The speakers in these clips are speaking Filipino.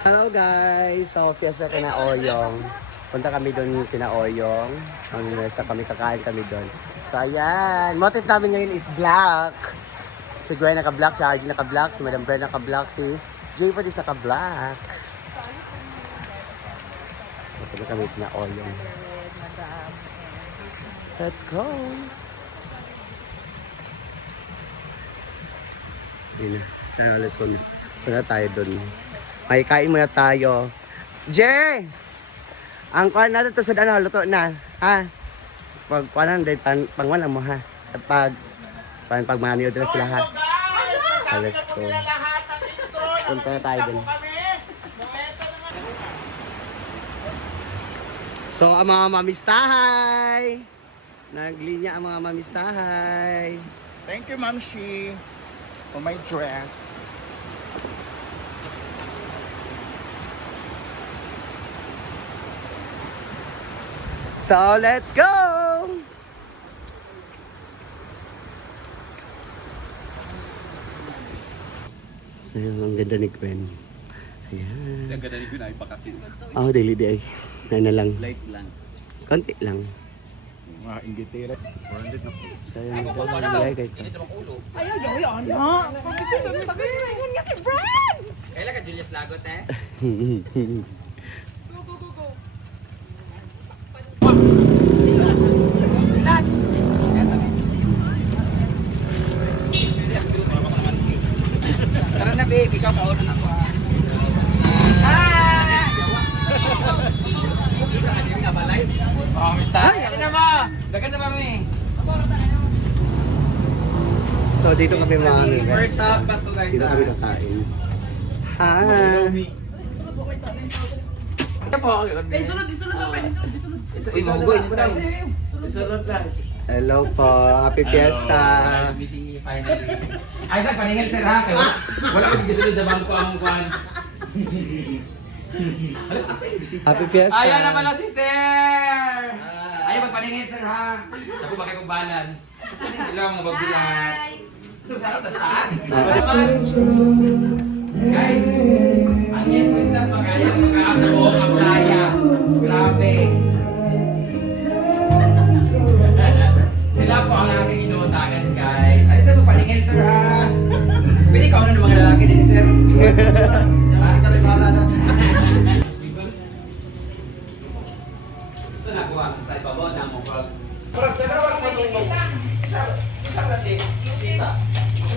Hello guys! So, fiesta ka na Oyong. Punta kami doon kina Oyong. Sa kami, kakain kami doon. So, ayan. Motive namin ngayon is black. Si Gwen naka-black, si RG naka-black, si Madam Bren naka-black, si J-Pod is naka-black. Punta kami kina Oyong. Let's go! Yun na. Sana, let's go. Sana tayo doon. May kain muna tayo. Jay! Ang kuhan natin to sa ano, luto na. Ha? Pag kuhanan din, pangwalan mo ha. At pag maniod na sila ha. So, let's go. Punta na tayo doon. So, ang mga mamistahay. Naglinya ang mga mamistahay. Thank you, Ma'am Shi, for my dress. So, let's go! So, ang ganda ni Gwen. Ayan. Siya ganda ni Gwen ay pakasi. Oh, daily day. Na lang. Light lang. Konti lang. Mga inggitera. 400 na po. So, ayan. Ay, kahit pa. Ayaw, yaw, ano? Pagkikis, ano tabi? Ayun nga si Brad! Kailan ka Julius Lagot eh? Go, go, go, go. Tara na babe, ikaw kauna na ako ah. Oh, mister. Ano na mo? Dagan na mami. So, dito kami mga First house back to guys. Dito kami kakain. Hi! Ito po. Isunod na, pwede, isunod. Uy, manggoy po daw. Hello po. Happy Fiesta! Meeting niyo finally. Ay, saan paningil sir ha? Kayo? Wala ko gisulod sa bangko ang kuhan. Happy Fiesta! Ayan na pala si sir! Ayaw magpaningil sir ha? Ako bakit kong balance? Ilang mga babilat. Sarap tas taas. Guys, ang yan kwintas makaya magkakato ang playa. Grabe. Sila po ang aking inuutangan guys. Ay, sir, paningil sir ha? Pwede ka una ng mga lalaki din sir. Bakit tayo para na? Gusto na kuha sa ibabaw na mo pag Parang dalawang matulog. Isa kasi, sita.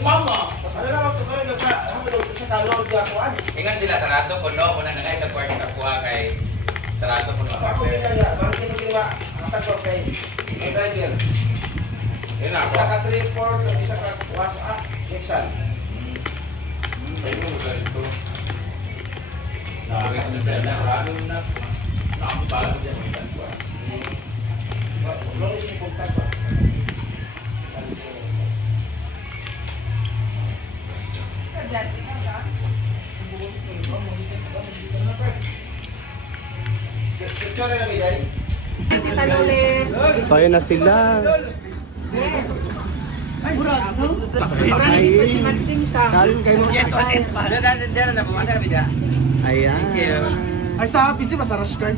Mama! Ano naman ito kami nagkahamilog sa kalor di ako ano. Ingan sila sarado po no, muna na nga sa kwarto sa kuha kay sarado po no. Ako ginaya, bakit hindi ginawa ang tagpap kay driver. Yun ako. Isa ka 3-4, isa ka WhatsApp, Nixon. Ayun mo ganito. Nakakita na sila sarado na. Nakakabalo diyan mo yung kuha. Long is yung contact ba? Picture na biday. So, ayun na sila. Ay, Brad, no? Ay, Manting ka. kalim kayo mga kakay. Diyan na po, ano na bida? Ayan. Thank you. Ay, sa PC ba sa rush card?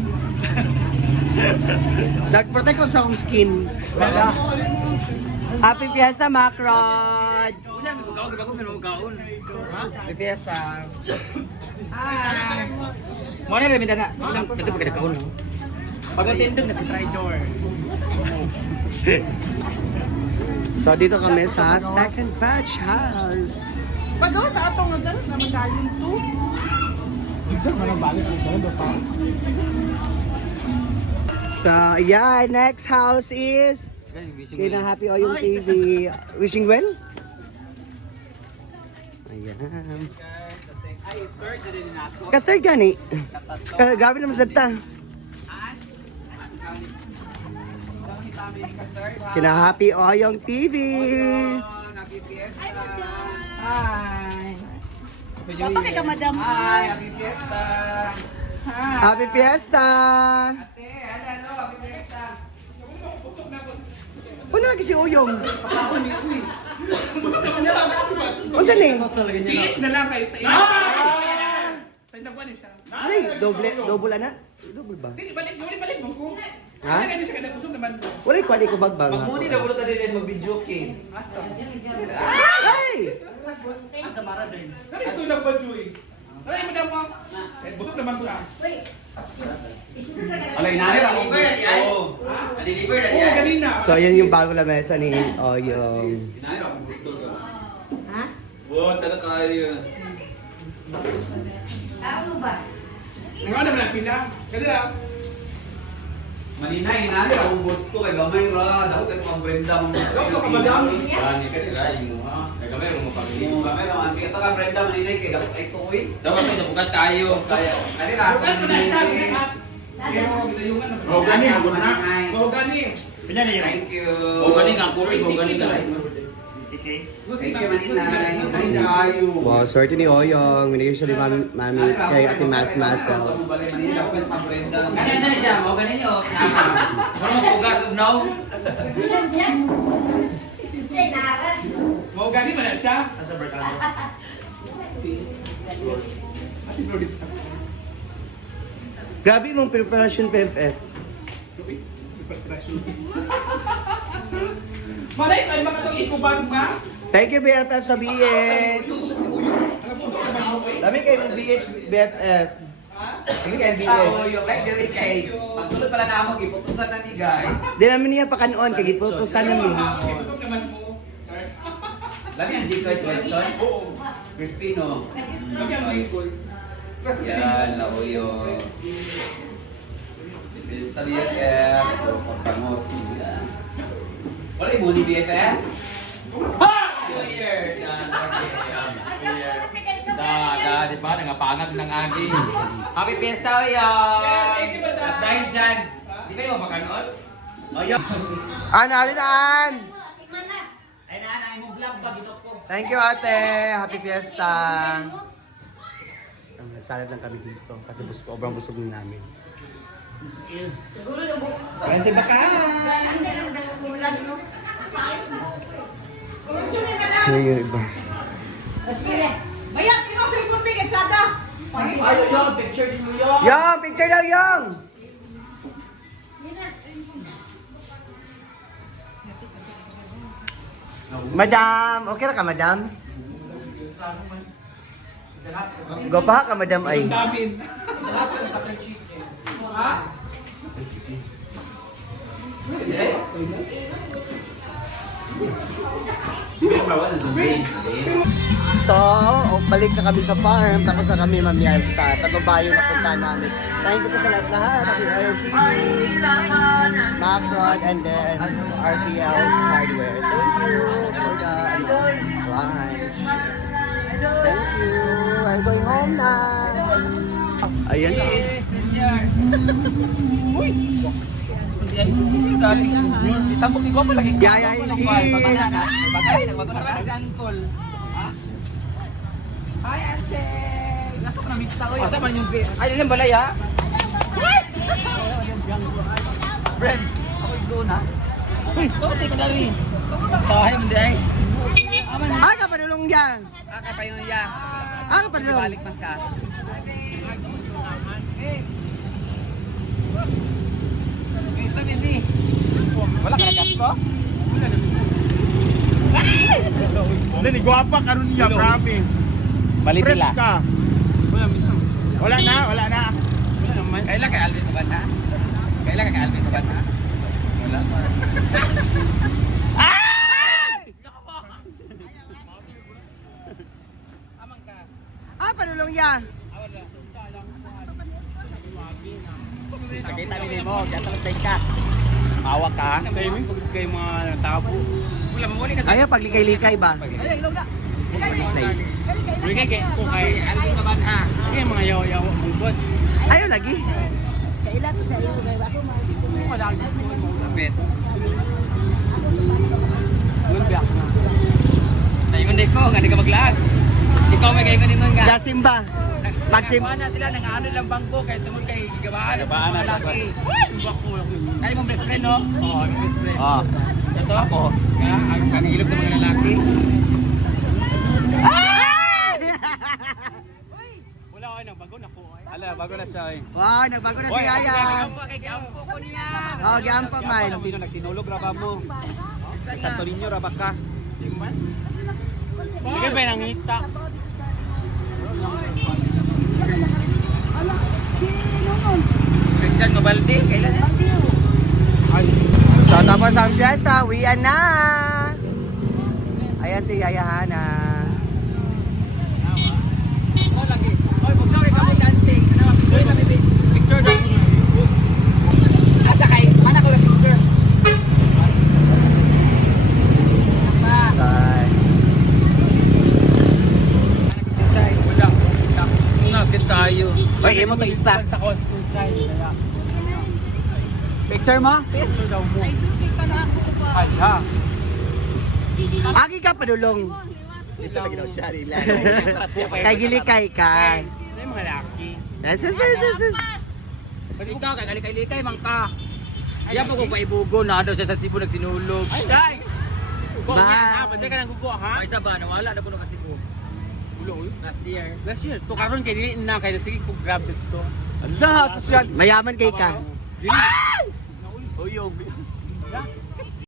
Nag-protect ko sa akong skin. Happy Fiesta, Macrod! Ulan, magkaon ka ba kung meron magkaon? Happy Fiesta. Hi! Mo na rin na. Ito pa kada kaon no. Pag matindog na si Tridor. So, dito kami sa second batch house. Pagawa sa atong nagdala na magaling to. So, yeah, next house is Kina Happy Oyong TV. Wishing well? Ayan. Ka-third gani. Grabe naman sa ta. Kina Happy Oyong TV. Happy Fiesta. Hi. Papakay ka, madam. Hi, Happy Fiesta. Happy Fiesta! Ate, hello, Happy Fiesta. Ano lagi si Oyong? Ano saan eh? PH na lang kayo sa iyo. Nakuha niya siya. Ay, double ana? Double ba? Hindi, balik mo ko. Ha? Hindi siya kada kusog naman ko. Wala yung kwali ko bagbang. Magmuni na ulo ta din mag-video game. Asa? Ay! Kani ito na ba, Joy? Kani mo daw mo? Busog naman ko ah. Alay na rin ako. Deliver na Oo, ganina. So, yan yung bago na mesa ni Oyong. Inahin ako gusto to. Ha? Wow, sana kayo. Ano ba? Ngayon naman ang sila. Kaya lang. Maninay, inahin ako gusto kay gamay ra. Daw kay pang Brenda mo. Daw ka madami. Ni ka dira imo ha. Nagamay mo pamilya. Mo gamay ra man. Kita ka Brenda maninay kay dapat ay tuoy. Dapat may nabugat tayo. Kaya. Ani ra. Bukan mo na siya. Pero ginayungan na. Mahogani. Thank you. O ganing ang kuri, o ganing ka. Thank you maninay. Thank you. Wow, swerte ni Oyong. Binigay siya ni mami kay Ate Mas. Kani anda ni siya, o ganing yo. Nama. Parang pugas of now. Bilang yan. Ay, nara. Mahogani man na siya. Kasi bro dito sa Grabe mong preparasyon PFF. Malay ay makatong ikubag ma. Thank you, Beata, sa BH. Ano po sa trabaho ko? Dami kayo ng BH, BFF. Dami kayo BH. Like dili kay. Pagsulod pala na ako giputusan na ni guys. Di namin niya pakanoon, kay giputusan namin. Busog naman mo. Lami ang G-Toy selection. Oo. Crispino. Kami ang lingkod. Yan, lauyo. This sa BFF. Pagpangos. Wala yung muni BFF? Ha! Clear. Di ba? Nangapangag ng agi. Happy Fiesta, yo! Thank you, madam. Dahil dyan. Di kayo mapakanood? Ayun. Alin! Imana. Ay nanay mo vlog ba ginok ko? Thank you, ate. Happy Fiesta. Salad lang kami dito kasi sobrang busog na namin. Siguro na bukas. Kasi baka. Ang dalang ulan, no? Ano yung iba? Sige. Mayat, ino sa ipon pigat sada. Ayo yo, picture din mo yo. Yung! Picture daw, Yung! Madam! Okay na ka, madam? Gopa ka, madam ay. Ang damin. Ha? So, balik na kami sa farm, tapos na kami mamiesta. Tatlo bayo na punta namin. Thank you po sa lahat-lahat. Happy Oil TV, Macron, and then RCL Hardware. Thank you for the lunch. Thank you. I'm going home na. Ayan na. Itapok ni Guapo lagi. Yaya isi. Bagay, nagbago na si Uncle. Hi, Ate. Nasa ko na mista ko. Asa man yung ay dilim balay ha. Friend, ako yung na. Uy, bakit ka dali? Basta ayaw mo din. Ay, kapanulong yan. Aka pa yung ya. Ah, kapanulong. Balik man ka. Isa hindi. Wala ka nagasto? Ni guwapa karon niya, promise. Malipil Fresh ka. Wala na, wala na. Wala naman. Kailan kay Alvin ba na? Kailan kay Alvin ba na? Wala. Ah, panulong yan. Nakita ni mo, gatang stay ka. Hawak ka. Kayo mo pag kayo mga tabo. Wala mo na. Ayaw, paglikay-likay ba? Ay, ilaw na. Wala kay ko kay Alvin ba na? kay mga yaw-yaw mubot. Ayaw lagi. Kailan ko sa iyo, kaya ako Wala ka. Lapit. Ngundak na. Naingon din ko, nga di ka maglag. Ikaw may kayo ganun nga. Jasim ba? Maxim. Na sila, nang-ano lang bangko, kahit tungod kay gabaan. Gabaan na, Malaki. Ay, mong best friend, no? Oo, yung best friend. Ah. Ito? Ako. Nga, ang pag-ilog sa mga lalaki. Wala ko nang bago na ko. Ala, bago na siya eh. Wow, nagbago na si Yaya. Oh, giampo man. Sino nagsinulog ra ba mo? Sa Santo Niño ra ba ka? Sige ba nangita? Christian Nobaldi, kailan yan? So tapos ang fiesta, uwian na. Ayan si Yaya Hana. Lagi. Oy, pagdaw kami dancing. Ano kami picture daw. Asa kay, mana ko lang picture. Bye. Wala. Ngakit tayo. Oy, imo to isa. Picture mo? Picture daw mo. Ay, ha. Agi ka padulong. Ito lagi daw siya nila. Kay gilikay ka. Ano yung mga laki? Yes, yes, yes, yes, yes. Pag ikaw kay galikay-likay man ka. Yan po kung paibugo na daw siya sa Cebu nagsinulog. Ay, dai! Kung Ma- yan ha, pwede ka nang gugo ha? May isa ba nawala na kuno ka Cebu Ulo, ulo. last year. Last year, to karon kay dili na kay sige ko grab dito. Allah, social. Mayaman kay ka. Dili. Uyong.